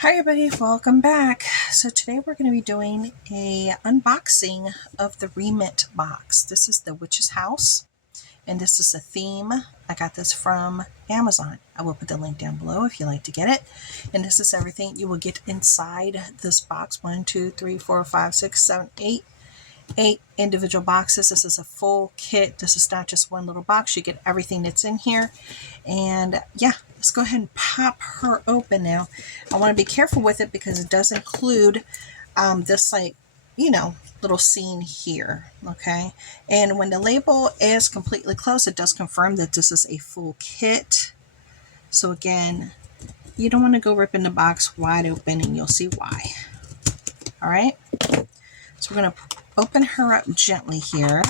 Hi everybody, welcome back. So today we're going to be doing a unboxing of the Rement box. This is the Witch's House and this is a theme. I got this from Amazon. I will put the link down below if you like to get it. And this is everything you will get inside this box. 1, 2, 3, 4, 5, 6, 7, 8 individual boxes. This is a full kit. This is not just one little box. You get everything that's in here. And yeah, let's go ahead and pop her open now. I want to be careful with it because it does include this little scene here. Okay. And when the label is completely closed, it does confirm that this is a full kit. So again, you don't want to go ripping the box wide open and you'll see why. All right. So we're going to open her up gently here.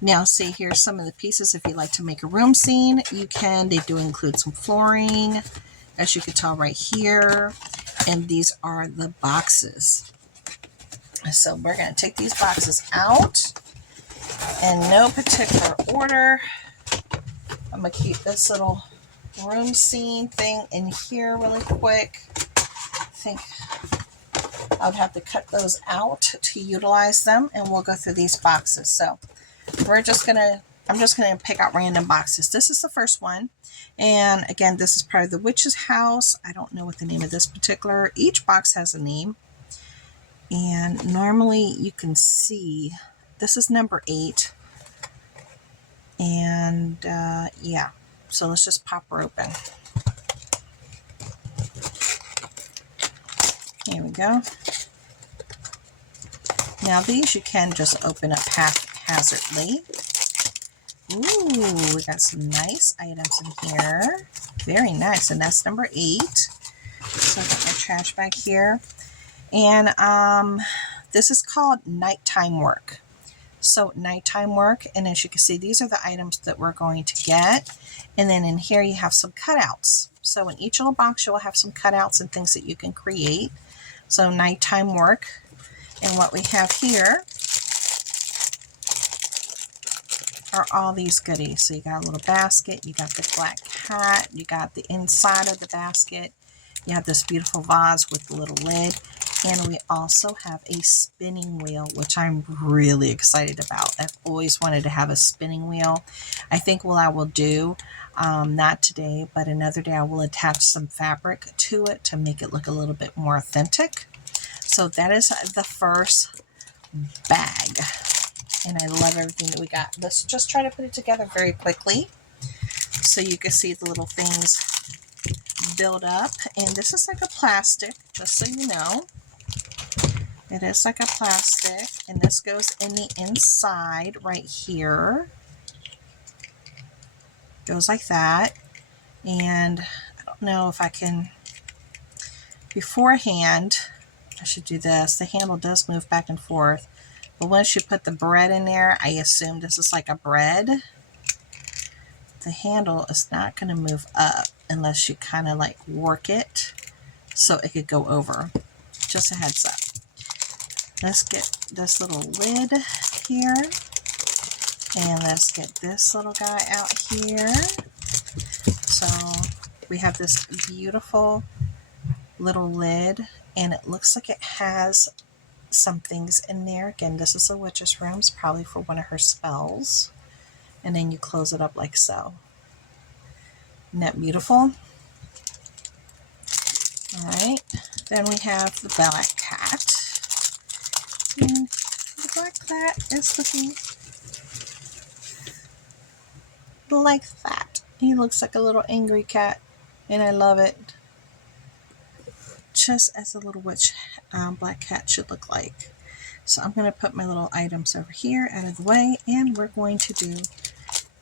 Now see, here's some of the pieces. If you like to make a room scene, you can. They do include some flooring, as you can tell right here. And these are the boxes. So we're going to take these boxes out in no particular order. I'm going to keep this little room scene thing in here really quick. I think I would have to cut those out to utilize them, and we'll go through these boxes. So I'm just gonna pick out random boxes. This is the first one, and again, this is part of the Witch's House. I don't know what the name of this particular. Each box has a name, and normally you can see this is number 8, and yeah. So let's just pop her open. Here we go. Now these you can just open up haphazardly. Ooh, we got some nice items in here. Very nice. And that's number 8. So I got my trash bag here. And this is called nighttime work. So nighttime work. And as you can see, these are the items that we're going to get. And then in here you have some cutouts. So in each little box you will have some cutouts and things that you can create. So nighttime work. And what we have here are all these goodies. So you got a little basket, you got the black cat, you got the inside of the basket, you have this beautiful vase with the little lid, and we also have a spinning wheel, which I'm really excited about. I've always wanted to have a spinning wheel. I think what I will do, not today, but another day, I will attach some fabric to it to make it look a little bit more authentic. So that is the first bag. And I love everything that we got. Let's just try to put it together very quickly so you can see the little things build up. And this is like a plastic, just so you know. It is like a plastic, and this goes in the inside right here. Goes like that. And I don't know if I can, beforehand, I should do this. The handle does move back and forth. But once you put the bread in there, I assume this is like a bread. The handle is not going to move up unless you kind of like work it so it could go over. Just a heads up. Let's get this little lid here. And let's get this little guy out here. So we have this beautiful little lid, and it looks like it has some things in there. Again, this is a witch's room. It's probably for one of her spells. And then you close it up like so. Isn't that beautiful? All right. Then we have the black cat. And the black cat is looking like that. He looks like a little angry cat, and I love it. Just as a little witch black cat should look like. So I'm going to put my little items over here out of the way, and we're going to do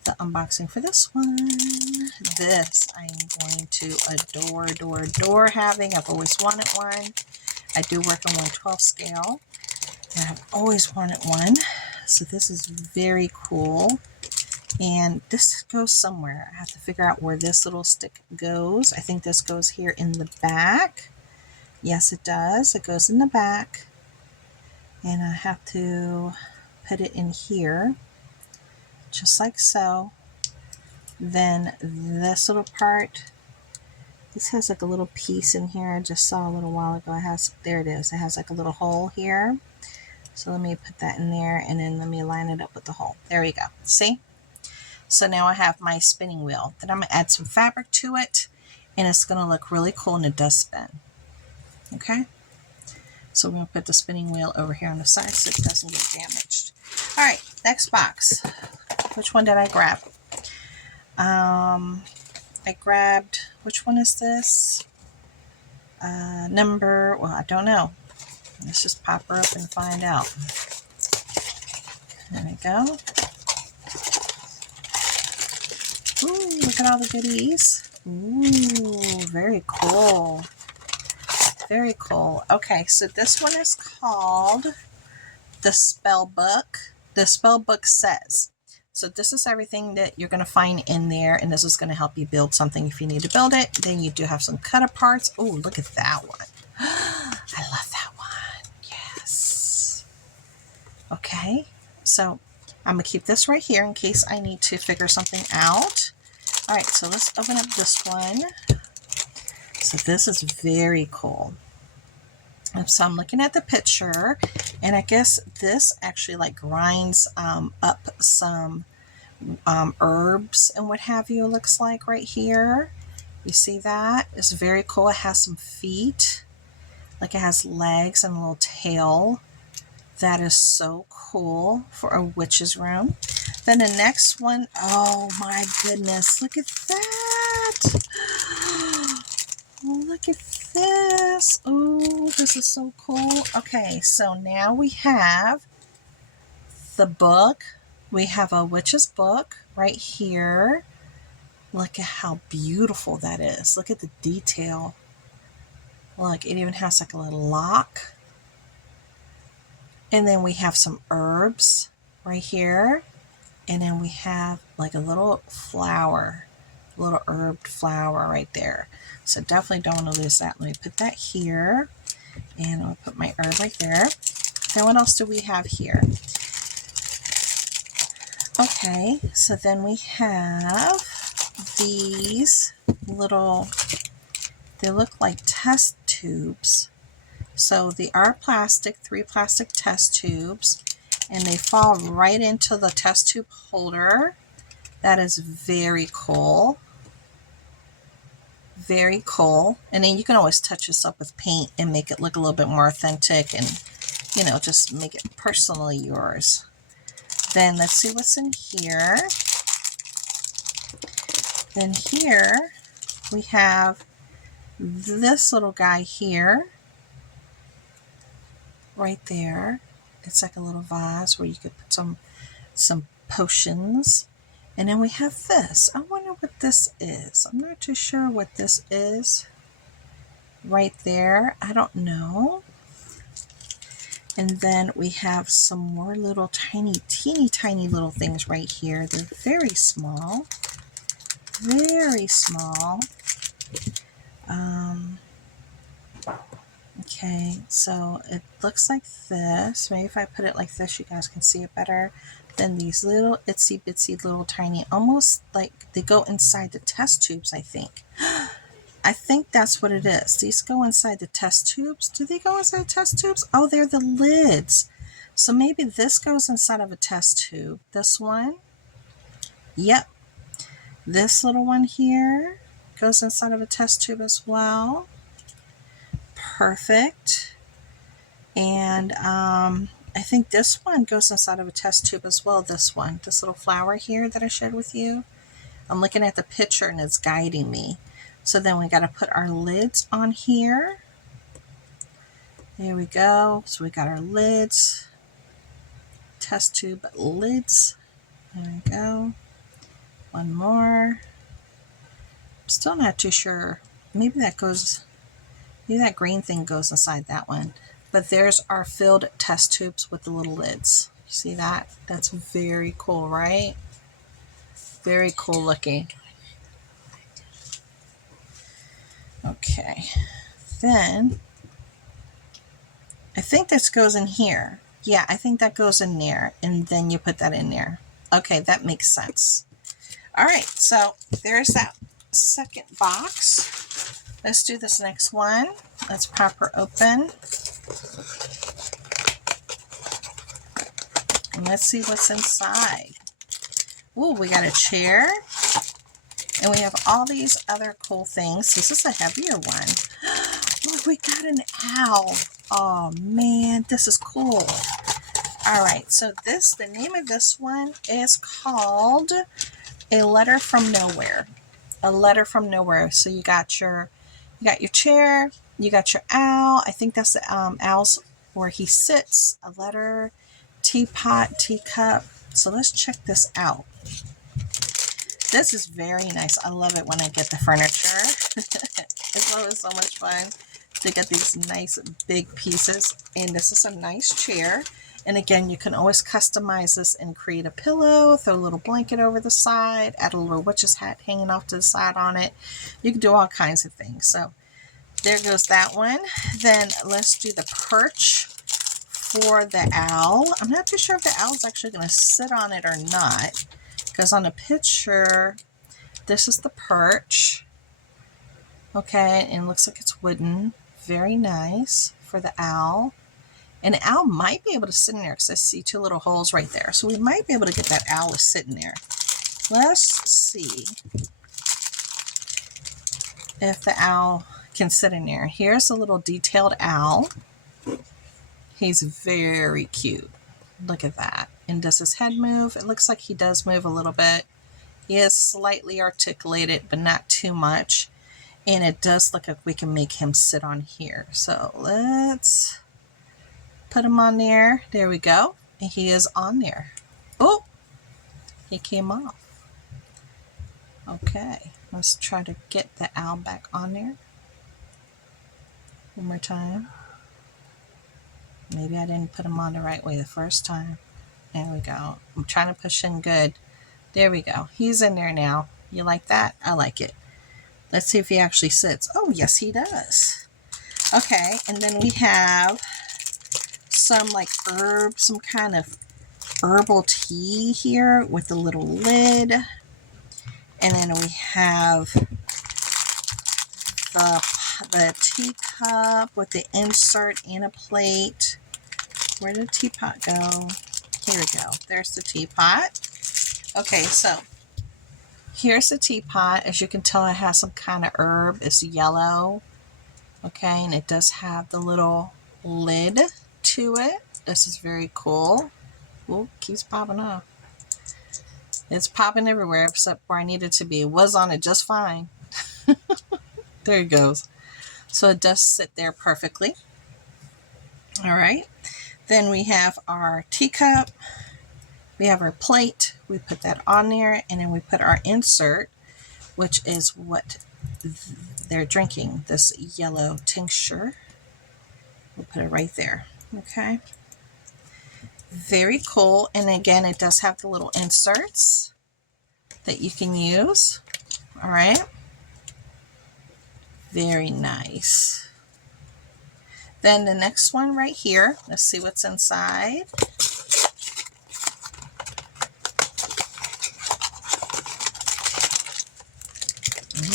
the unboxing for this one. This I'm going to adore having. I've always wanted one. I do work on 1/12 scale, and I've always wanted one. So this is very cool. And this goes somewhere. I have to figure out where this little stick goes. I think this goes here in the back. Yes, it does. It goes in the back. And I have to put it in here, just like so. Then this little part This has like a little piece in here. I just saw a little while ago. There it is. It has like a little hole here. So let me put that in there, and then let me line it up with the hole. There we go. See? So now I have my spinning wheel. Then I'm going to add some fabric to it, and it's going to look really cool, and it does spin. Okay? So we're going to put the spinning wheel over here on the side so it doesn't get damaged. All right, next box. Which one did I grab? I grabbed, which one is this? Well, I don't know. Let's just pop her up and find out. There we go. Ooh, look at all the goodies. Ooh, very cool. Very cool. Okay, so this one is called the Spell Book. The Spell Book Says. So this is everything that you're going to find in there, and this is going to help you build something if you need to build it. Then you do have some cut-aparts. Oh, look at that one. I love that one. Yes. Okay, so I'm going to keep this right here in case I need to figure something out. All right, so let's open up this one. So this is very cool. So I'm looking at the picture, and I guess this actually like grinds up some herbs and what have you. It looks like right here. You see that? It's very cool. It has some feet, like it has legs and a little tail. That is so cool for a witch's room. Then the next one, oh my goodness, look at that. Look at this. Oh, this is so cool. Okay, so now we have the book. We have a witch's book right here. Look at how beautiful that is. Look at the detail. Look, it even has like a little lock. And then we have some herbs right here. And then we have like a little flower, little herbed flower right there. So definitely don't want to lose that. Let me put that here. And I'll put my herb right there. Then what else do we have here? Okay, so then we have these little, they look like test tubes. So they are plastic, 3 plastic test tubes, and they fall right into the test tube holder. That is very cool. Very cool. And then you can always touch this up with paint and make it look a little bit more authentic and, you know, just make it personally yours. Then let's see what's in here. Then here we have this little guy here. Right there. It's like a little vase where you could put some potions. And then we have this. I wonder what this is. I'm not too sure what this is. Right there. I don't know. And then we have some more little teeny tiny little things right here. They're very small. Very small. Okay, so it looks like this. Maybe if I put it like this, you guys can see it better. Then these little itsy bitsy little tiny, almost like they go inside the test tubes, I think. I think that's what it is. These go inside the test tubes. Do they go inside test tubes? Oh, they're the lids. So maybe this goes inside of a test tube. This one. Yep. This little one here goes inside of a test tube as well. Perfect. And I think this one goes inside of a test tube as well. This one, this little flower here that I shared with you. I'm looking at the picture and it's guiding me. So then we got to put our lids on here. There we go. So we got our lids, test tube lids. There we go. One more. I'm still not too sure. Maybe that green thing goes inside that one. But there's our filled test tubes with the little lids. You see that? That's very cool, right? Very cool looking. Okay. Then, I think this goes in here. Yeah, I think that goes in there. And then you put that in there. Okay, that makes sense. All right, so there's that second box. Let's do this next one. Let's pop her open. And let's see what's inside. Ooh, we got a chair. And we have all these other cool things. This is a heavier one. Look, we got an owl. Oh man, this is cool. All right, so the name of this one is called A Letter from Nowhere. A Letter from Nowhere. So you got your chair, you got your owl. I think that's the owl's where he sits. A letter, teapot, teacup. So let's check this out. This is very nice. I love it when I get the furniture. It's always so much fun to get these nice big pieces. And this is a nice chair. And again, you can always customize this and create a pillow, throw a little blanket over the side, add a little witch's hat hanging off to the side on it. You can do all kinds of things. So there goes that one. Then let's do the perch for the owl. I'm not too sure if the owl's actually going to sit on it or not, because on the picture, this is the perch. Okay, and it looks like it's wooden. Very nice for the owl. And the owl might be able to sit in there because I see two little holes right there. So we might be able to get that owl to sit in there. Let's see if the owl can sit in there. Here's a little detailed owl. He's very cute. Look at that. And does his head move? It looks like he does move a little bit. He is slightly articulated, but not too much. And it does look like we can make him sit on here. So let's put him on there. There we go. And he is on there. Oh, he came off. Okay, let's try to get the owl back on there. One more time. Maybe I didn't put him on the right way the first time. There we go. I'm trying to push in good. There we go. He's in there now. You like that? I like it. Let's see if he actually sits. Oh, yes, he does. Okay, and then we have some like some kind of herbal tea here with a little lid. And then we have the teacup with the insert and a plate. Where did the teapot go? Here we go. There's the teapot. Okay, so here's the teapot. As you can tell, it has some kind of herb. It's yellow. Okay, and it does have the little lid to it. This is very cool. Ooh, keeps popping off. It's popping everywhere except where I need it to be. It was on it just fine. There it goes. So it does sit there perfectly. All right. Then we have our teacup. We have our plate. We put that on there. And then we put our insert, which is what they're drinking, this yellow tincture. We'll put it right there. Okay. Very cool. And again, it does have the little inserts that you can use. All right. Very nice. Then the next one right here, let's see what's inside.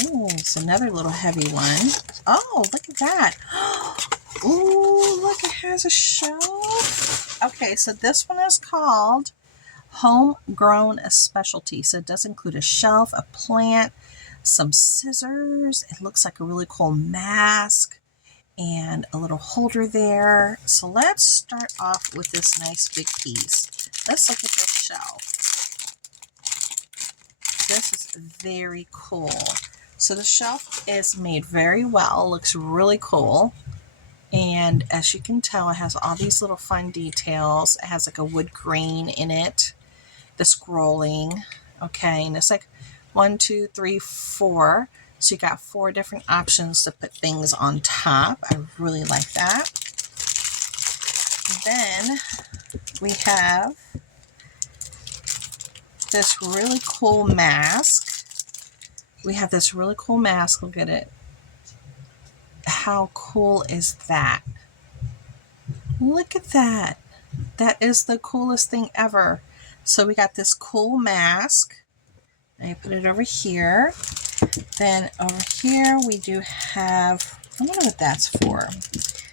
Oh, it's another little heavy one. Oh, look at that. Oh, look, it has a shelf. Okay, so this one is called Homegrown Specialty. So it does include a shelf, a plant, some scissors. It looks like a really cool mask and a little holder there. So let's start off with this nice big piece. Let's look at this shelf. This is very cool. So the shelf is made very well. Looks really cool. And as you can tell, it has all these little fun details. It has like a wood grain in it. The scrolling. Okay, and it's like 1, 2, 3, 4. So you got 4 different options to put things on top. I really like that. Then we have this really cool mask. We have this really cool mask. Look at it. How cool is that? Look at that. That is the coolest thing ever. So we got this cool mask. I put it over here. Then over here we do have, I don't know what that's for.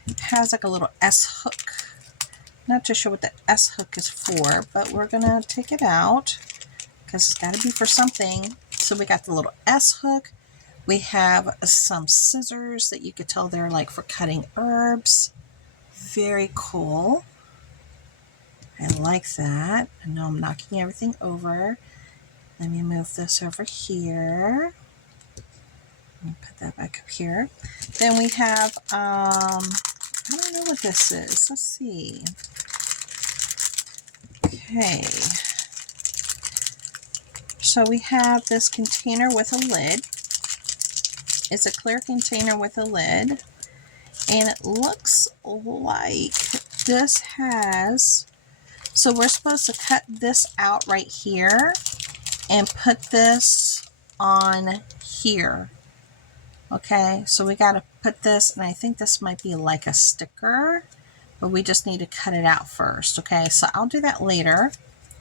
It has like a little S hook. Not too sure what the S hook is for, but we're gonna take it out because it's got to be for something. So we got the little S hook. We have some scissors that you could tell they're like for cutting herbs. Very cool. I like that. I know I'm knocking everything over. Let me move this over here. Let me put that back up here. Then we have, I don't know what this is. Let's see. Okay. So we have this container with a lid. It's a clear container with a lid. And it looks like this has, so we're supposed to cut this out right here and put this on here. Okay, so we got to put this, and I think this might be like a sticker, but we just need to cut it out first. Okay, so I'll do that later.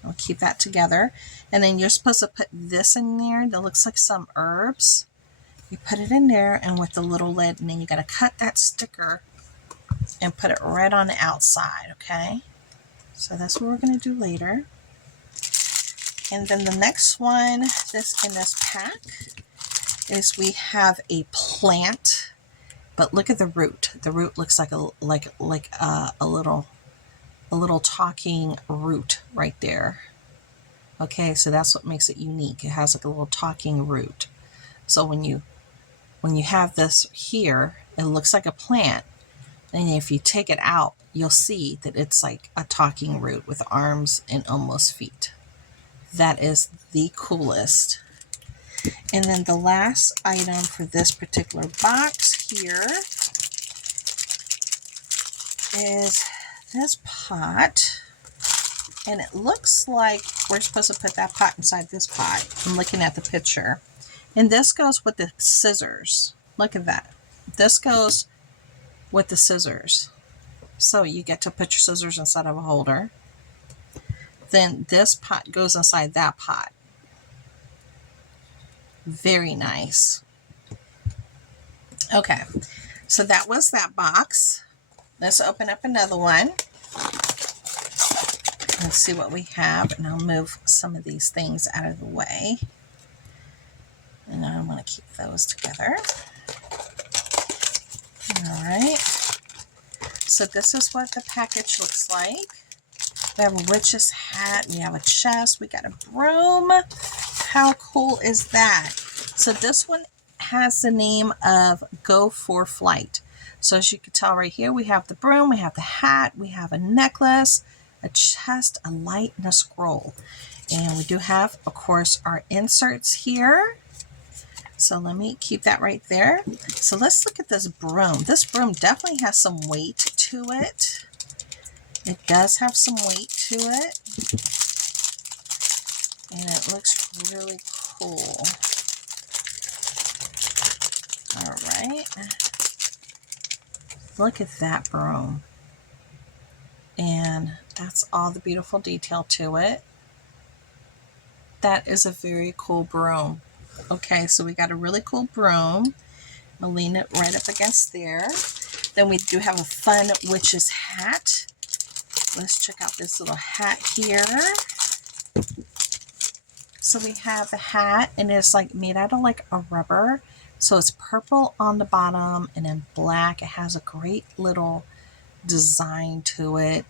I'll keep that together. And then you're supposed to put this in there that looks like some herbs. You put it in there and with the little lid, and then you got to cut that sticker and put it right on the outside. Okay, so that's what we're going to do later. And then the next one, this in this pack, is we have a plant, but look at the root. The root looks like a little talking root right there. Okay, so that's what makes it unique. It has like a little talking root. So when you have this here, it looks like a plant, and if you take it out, you'll see that it's like a talking root with arms and almost feet. That is the coolest. And then the last item for this particular box here is this pot. And it looks like we're supposed to put that pot inside this pot. I'm looking at the picture. And this goes with the scissors. Look at that. This goes with the scissors. So you get to put your scissors inside of a holder. Then this pot goes inside that pot. Very nice. Okay, so that was that box. Let's open up another one. Let's see what we have, and I'll move some of these things out of the way. And I want to keep those together. All right. So this is what the package looks like. We have a witch's hat. We have a chest. We got a broom. How cool is that? So this one has the name of Go for Flight. So as you can tell right here, we have the broom, we have the hat, we have a necklace, a chest, a light, and a scroll. And we do have, of course, our inserts here. So let me keep that right there. So let's look at this broom. This broom definitely has some weight to it. It does have some weight to it. And it looks really cool. All right. Look at that broom. And that's all the beautiful detail to it. That is a very cool broom. Okay, so we got a really cool broom. I'll lean it right up against there. Then we do have a fun witch's hat. Let's check out this little hat here. So we have the hat, and it's like made out of like a rubber. So it's purple on the bottom and then black. It has a great little design to it.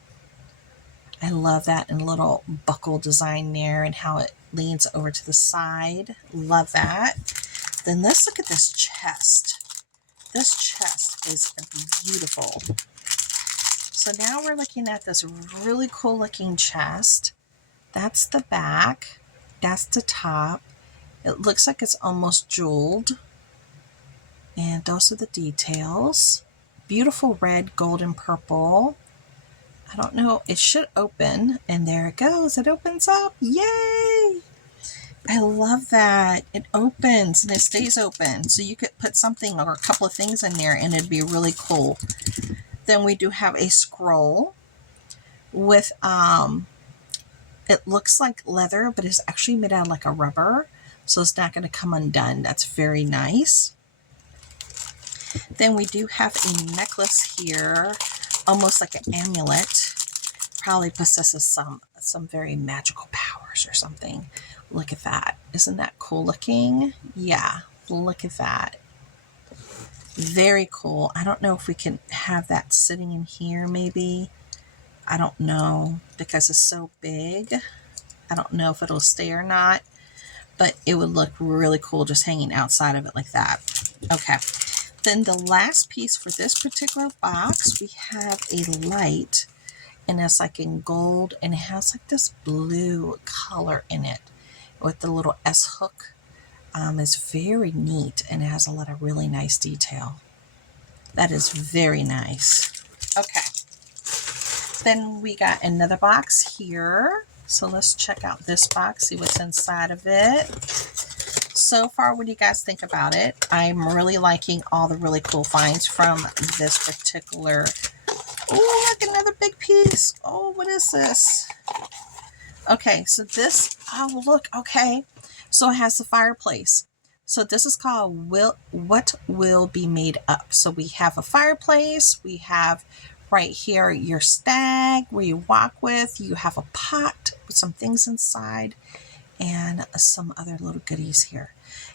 I love that, and a little buckle design there and how it leans over to the side. Love that. Then let's look at this chest. This chest is beautiful. So now we're looking at this really cool looking chest. That's the back. That's the top. It looks like it's almost jeweled. And those are the details. Beautiful red, gold, and purple. I don't know. It should open. And there it goes. It opens up. Yay! I love that. It opens and it stays open. So you could put something or a couple of things in there and it'd be really cool. Then we do have a scroll with, it looks like leather, but it's actually made out of like a rubber. so it's not going to come undone. That's very nice. Then we do have a necklace here, almost like an amulet. Probably possesses some very magical powers or something. Look at that. Isn't that cool looking? Yeah, look at that. Very cool. I don't know if we can have that sitting in here maybe. I don't know because it's so big. I don't know if it'll stay or not, but it would look really cool just hanging outside of it like that. Okay. Then the last piece for this particular box, we have a light, and it's like in gold, and it has like this blue color in it with the little S hook. It's very neat, and it has a lot of really nice detail. That is very nice. Okay. Then we got another box here. So let's check out this box, see what's inside of it. So far, what do you guys think about it? I'm really liking all the really cool finds from this particular. Oh, look, another big piece. Oh, what is this? Okay, so this, oh, look, okay. So it has the fireplace. So this is called What Will Be Made Up. So we have a fireplace. We have right here your stag where you walk with. You have a pot with some things inside and some other little goodies here.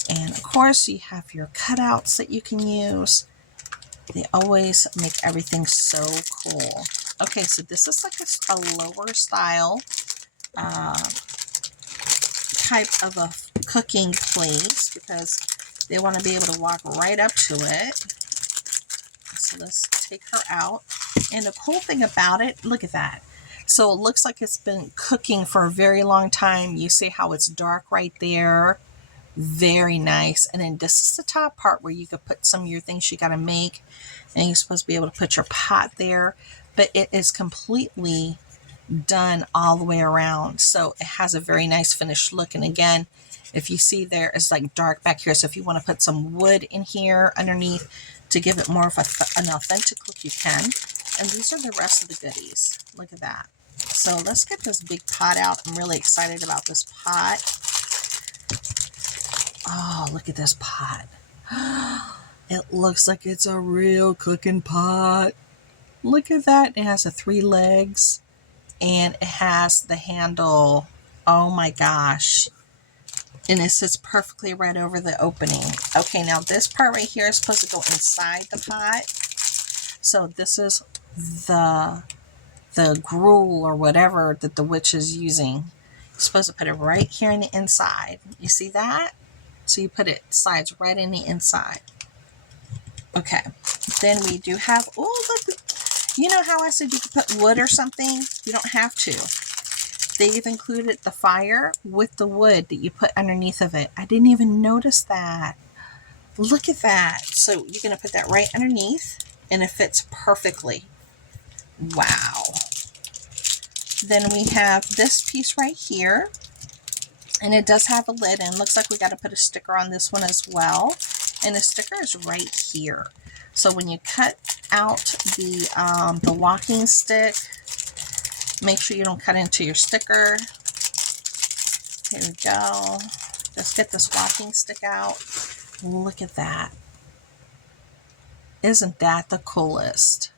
And of course you have your cutouts that you can use. They always make everything so cool. Okay, so this is like a lower style type of a cooking place because they want to be able to walk right up to it. So let's take her out. And the cool thing about it, look at that. So it looks like it's been cooking for a very long time. You see how it's dark right there. Very nice. And then this is the top part where you could put some of your things you got to make. And you're supposed to be able to put your pot there. But it is completely done all the way around. So it has a very nice finished look. And again, if you see there, it's like dark back here. So if you want to put some wood in here underneath to give it more of an authentic look, you can. And these are the rest of the goodies. Look at that. So let's get this big pot out. I'm really excited about this pot. Oh, look at this pot. It looks like it's a real cooking pot. Look at that. It has 3 legs and it has the handle. Oh my gosh. And it sits perfectly right over the opening. Okay, now this part right here is supposed to go inside the pot. So this is the gruel or whatever that the witch is using. You're supposed to put it right here in the inside. You see that? So you put it slides right in the inside. Okay. Then we do have, oh, look. You know how I said you could put wood or something? You don't have to. They've included the fire with the wood that you put underneath of it. I didn't even notice that. Look at that. So you're going to put that right underneath and it fits perfectly. Wow. Then we have this piece right here. And it does have a lid, and it looks like we got to put a sticker on this one as well. And the sticker is right here. So when you cut out the walking stick, make sure you don't cut into your sticker. Here we go. Just get this walking stick out. Look at that. Isn't that the coolest?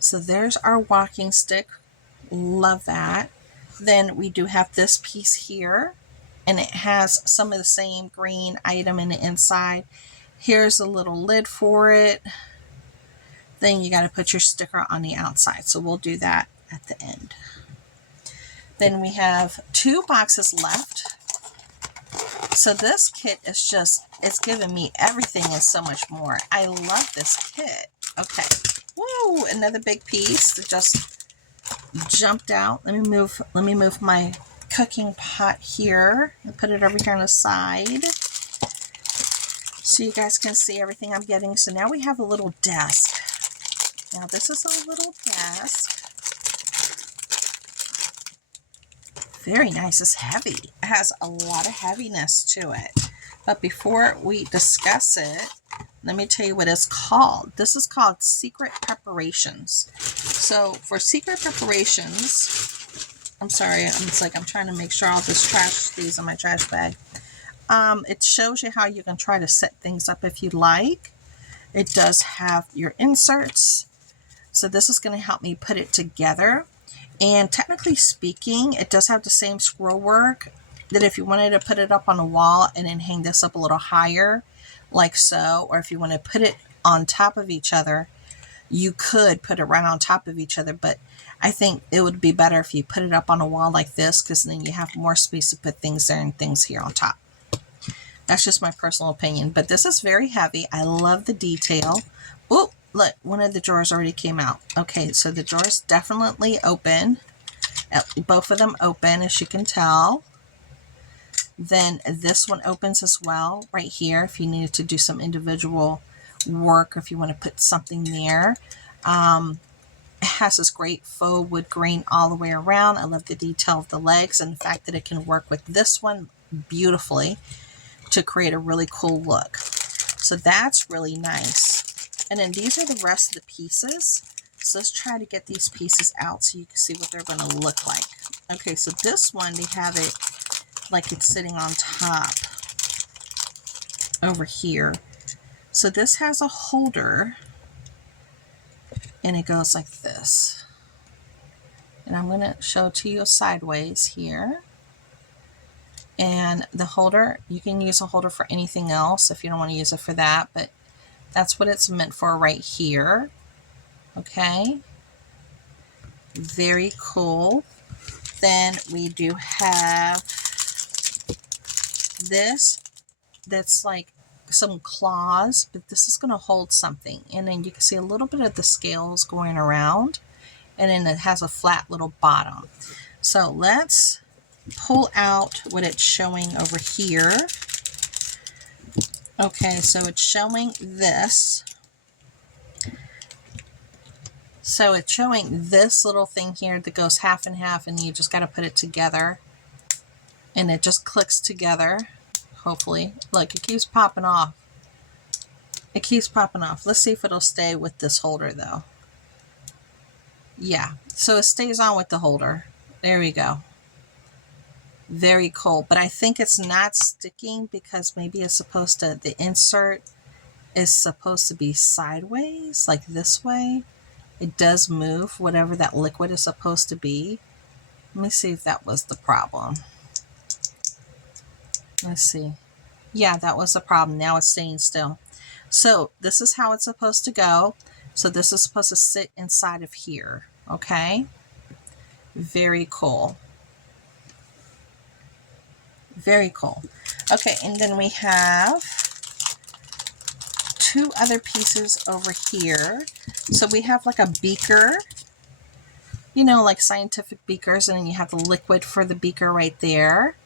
So there's our walking stick. Love that. Then we do have this piece here, and it has some of the same green item in the inside. Here's a little lid for it. Then you got to put your sticker on the outside. So we'll do that at the end. Then we have 2 boxes left. So this kit is just, it's giving me everything and so much more. I love this kit. Okay. Woo, another big piece that just jumped out. Let me move my cooking pot here and put it over here on the side so you guys can see everything I'm getting. So now we have a little desk. Now this is a little desk. Very nice. It's heavy. It has a lot of heaviness to it. But before we discuss it, let me tell you what it's called. This is called Secret Preparations. So for secret preparations, I'm sorry. It's like I'm trying to make sure all this trash stays in my trash bag. It shows you how you can try to set things up if you like. It does have your inserts. So this is going to help me put it together. And technically speaking, it does have the same scroll work that if you wanted to put it up on a wall and then hang this up a little higher, like so, or if you want to put it on top of each other, you could put it right on top of each other. But I think it would be better if you put it up on a wall like this, because then you have more space to put things there and things here on top. That's just my personal opinion, but this is very heavy. I love the detail. Oh, look, one of the drawers already came out. Okay, so the drawers definitely open. Both of them open, as you can tell. Then this one opens as well, right here, if you needed to do some individual work, or if you want to put something there. It has this great faux wood grain all the way around. I love the detail of the legs and the fact that it can work with this one beautifully to create a really cool look. So that's really nice. And then these are the rest of the pieces. So let's try to get these pieces out so you can see what they're going to look like. Okay, so this one, they have it like it's sitting on top over here. So this has a holder and it goes like this. And I'm going to show it to you sideways here. And the holder, you can use a holder for anything else if you don't want to use it for that, but that's what it's meant for right here. Okay. Very cool. Then we do have this that's like some claws, but this is going to hold something. And then you can see a little bit of the scales going around, and then it has a flat little bottom. So let's pull out what it's showing over here. Okay, so it's showing this. So it's showing this little thing here that goes half and half, and you just got to put it together. And it just clicks together, hopefully. Look, it keeps popping off. It keeps popping off. Let's see if it'll stay with this holder, though. Yeah, so it stays on with the holder. There we go. Very cool. But I think it's not sticking because maybe it's supposed to, the insert is supposed to be sideways, like this way. It does move, whatever that liquid is supposed to be. Let me see if that was the problem. Let's see. Yeah, that was the problem. Now it's staying still. So this is how it's supposed to go. So this is supposed to sit inside of here. Okay. Very cool. Very cool. Okay, and then we have two other pieces over here. So we have like a beaker, you know, like scientific beakers, and then you have the liquid for the beaker right there.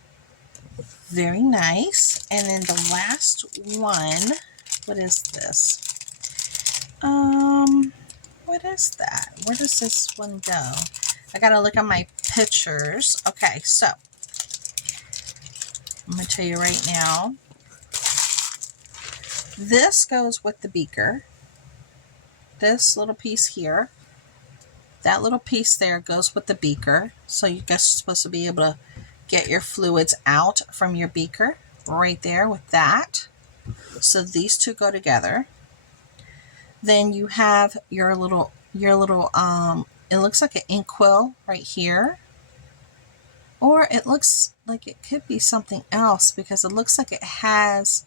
Very nice. And then the last one, what is this? What is that? Where does this one go? I gotta look at my pictures. Okay, so I'm gonna tell you right now. This goes with the beaker. This little piece here. That little piece there goes with the beaker. So you guys are supposed to be able to get your fluids out from your beaker right there with that. So these two go together. Then you have your little it looks like an inkwell right here. Or it looks like it could be something else because it looks like it has,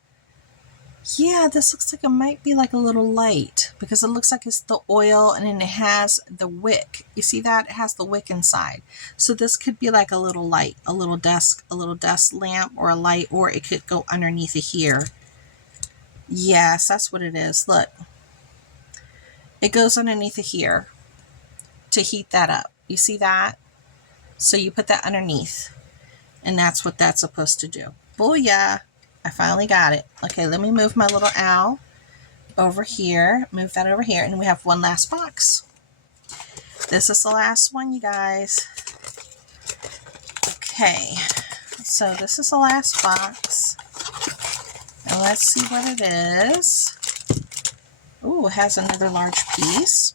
yeah, this looks like it might be like a little light because it looks like it's the oil and then it has the wick. You see that? It has the wick inside. So this could be like a little light, a little desk lamp or a light, or it could go underneath it here. Yes, that's what it is. Look. It goes underneath it here to heat that up. You see that? So you put that underneath, and that's what that's supposed to do. Booyah! I finally got it. Okay, let me move my little owl over here. Move that over here, and we have one last box. This is the last one, you guys. Okay, so this is the last box. And let's see what it is. Ooh, it has another large piece.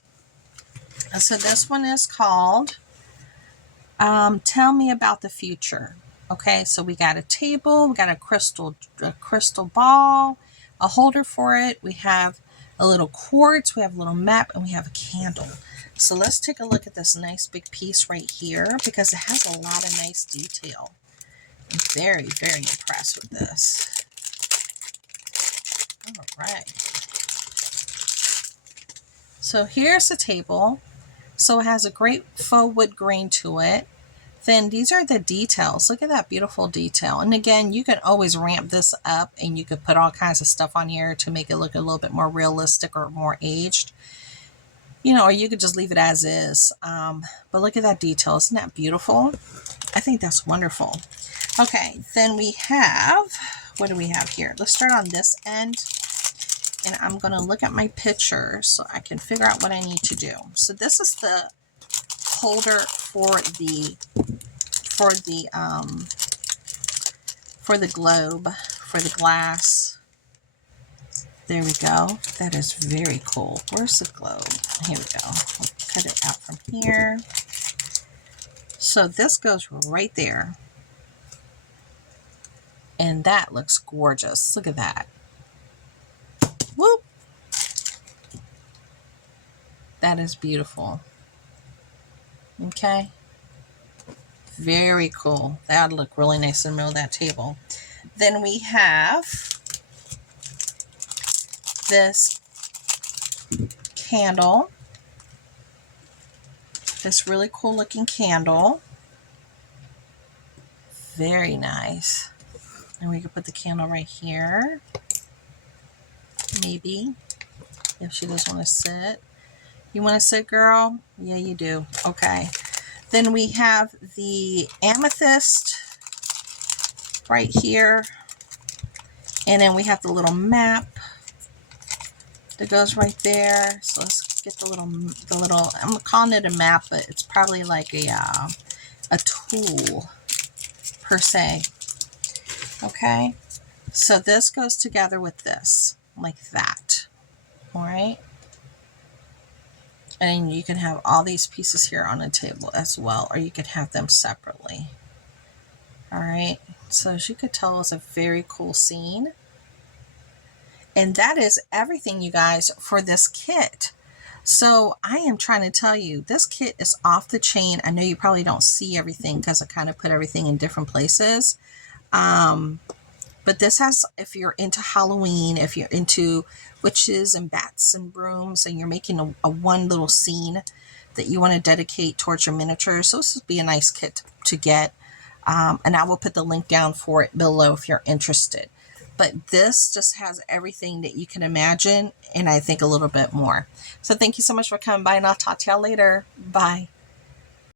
So this one is called Tell me about the future. Okay, so we got a table, we got a crystal ball, a holder for it. We have a little quartz, we have a little map, and we have a candle. So let's take a look at this nice big piece right here because it has a lot of nice detail. I'm very, very impressed with this. All right. So here's the table. So it has a great faux wood grain to it. Then these are the details. Look at that beautiful detail. And again, you can always ramp this up and you could put all kinds of stuff on here to make it look a little bit more realistic or more aged. You know, or you could just leave it as is. But look at that detail. Isn't that beautiful? I think that's wonderful. Okay, then we have, what do we have here? Let's start on this end. And I'm going to look at my picture so I can figure out what I need to do. So this is the holder for the globe, for the glass. There we go. That is very cool. Where's the globe? Here we go. I'll cut it out from here. So this goes right there. And that looks gorgeous. Look at that. Whoop. That is beautiful. Okay. Very cool. That would look really nice in the middle of that table. Then we have this candle. This really cool looking candle. Very nice. And we can put the candle right here. Maybe. If she doesn't want to sit. You want to sit, girl? Yeah, you do. Okay. Then we have the amethyst right here. And then we have the little map that goes right there. So let's get the little, I'm calling it a map, but it's probably like a tool per se. Okay. So this goes together with this, like that. All right. And you can have all these pieces here on the table as well, or you could have them separately. All right. So as you could tell, it's a very cool scene. And that is everything, you guys, for this kit. So I am trying to tell you, this kit is off the chain. I know you probably don't see everything because I kind of put everything in different places. But this has, if you're into Halloween, if you're into witches and bats and brooms, and you're making a one little scene that you want to dedicate towards your miniature, so this would be a nice kit to get. And I will put the link down for it below if you're interested. But this just has everything that you can imagine, and I think a little bit more. So thank you so much for coming by, and I'll talk to y'all later. Bye.